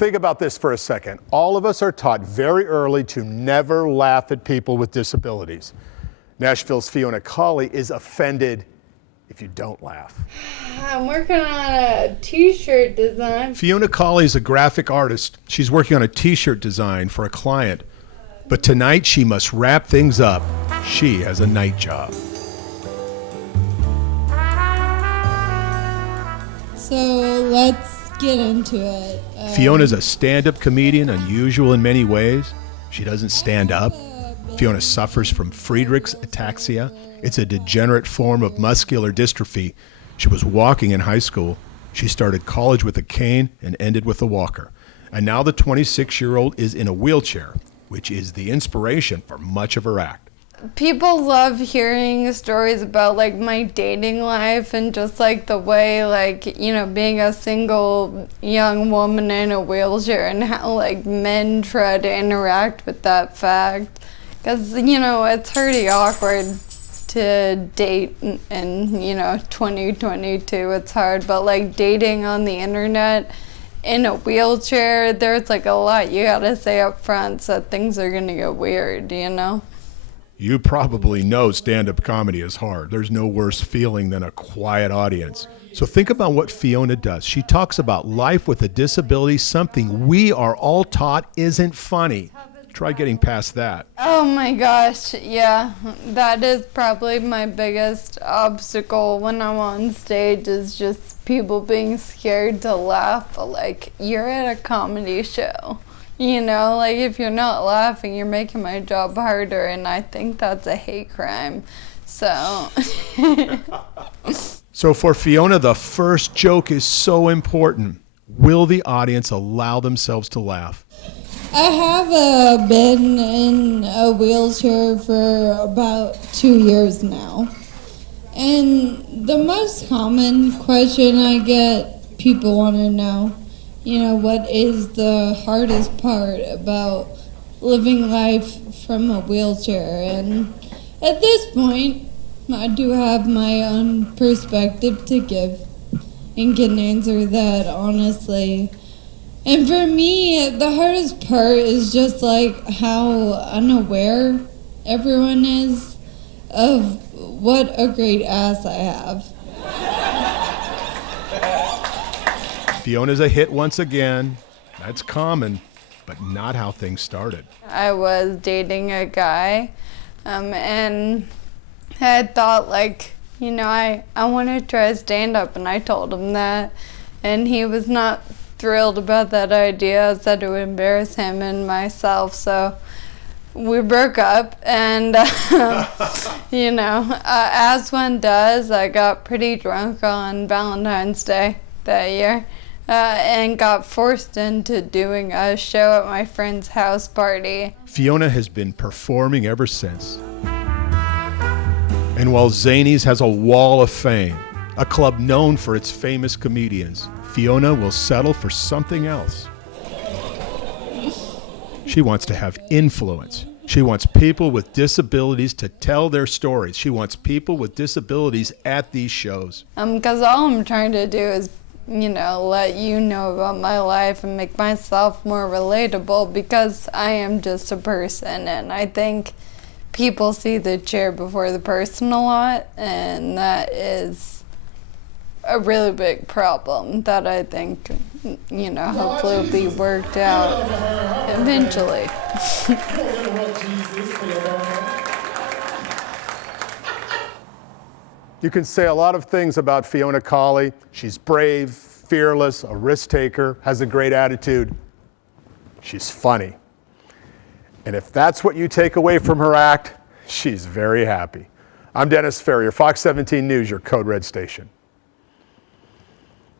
Think about this for a second. All of us are taught very early to never laugh at people with disabilities. Nashville's Fiona Cawley is offended if you don't laugh. I'm working on a t-shirt design. Fiona Cawley is a graphic artist. She's working on a t-shirt design for a client. But tonight she must wrap things up. She has a night job. So let's get into it. Fiona's a stand-up comedian, unusual in many ways. She doesn't stand up. Fiona suffers from Friedreich's ataxia. It's a degenerate form of muscular dystrophy. She was walking in high school. She started college with a cane and ended with a walker. And now the 26-year-old is in a wheelchair, which is the inspiration for much of her act. People love hearing stories about like my dating life and just like the way like, you know, being a single young woman in a wheelchair and how like men try to interact with that fact. Because, you know, it's pretty awkward to date in, you know, 2022. It's hard, but like dating on the internet in a wheelchair, there's like a lot you gotta say up front, so things are gonna get weird, you know? You probably know stand-up comedy is hard. There's no worse feeling than a quiet audience. So think about what Fiona does. She talks about life with a disability, something we are all taught isn't funny. Try getting past that. Oh my gosh, yeah. That is probably my biggest obstacle when I'm on stage, is just people being scared to laugh. Like, you're at a comedy show. You know, like if you're not laughing, you're making my job harder, and I think that's a hate crime. So. So for Fiona, the first joke is so important. Will the audience allow themselves to laugh? I have been in a wheelchair for about 2 years now. And the most common question I get, people want to know, you know, what is the hardest part about living life from a wheelchair? And at this point, I do have my own perspective to give and can answer that honestly. And for me, the hardest part is just like how unaware everyone is of what a great ass I have. Fiona's a hit once again. That's common, but not how things started. I was dating a guy, and I thought like, you know, I want to try stand-up, and I told him that, and he was not thrilled about that idea. I said it would embarrass him and myself, so we broke up, and you know, as one does, I got pretty drunk on Valentine's Day that year. And got forced into doing a show at my friend's house party. Fiona has been performing ever since. And while Zanies has a wall of fame, a club known for its famous comedians, Fiona will settle for something else. She wants to have influence. She wants people with disabilities to tell their stories. She wants people with disabilities at these shows. Because all I'm trying to do is, you know, let you know about my life and make myself more relatable, because I am just a person, and I think people see the chair before the person a lot, and that is a really big problem that I think, you know, hopefully will be worked out eventually. You can say a lot of things about Fiona Cawley. She's brave, fearless, a risk taker, has a great attitude. She's funny. And if that's what you take away from her act, she's very happy. I'm Dennis Ferrier, Fox 17 News, your Code Red station.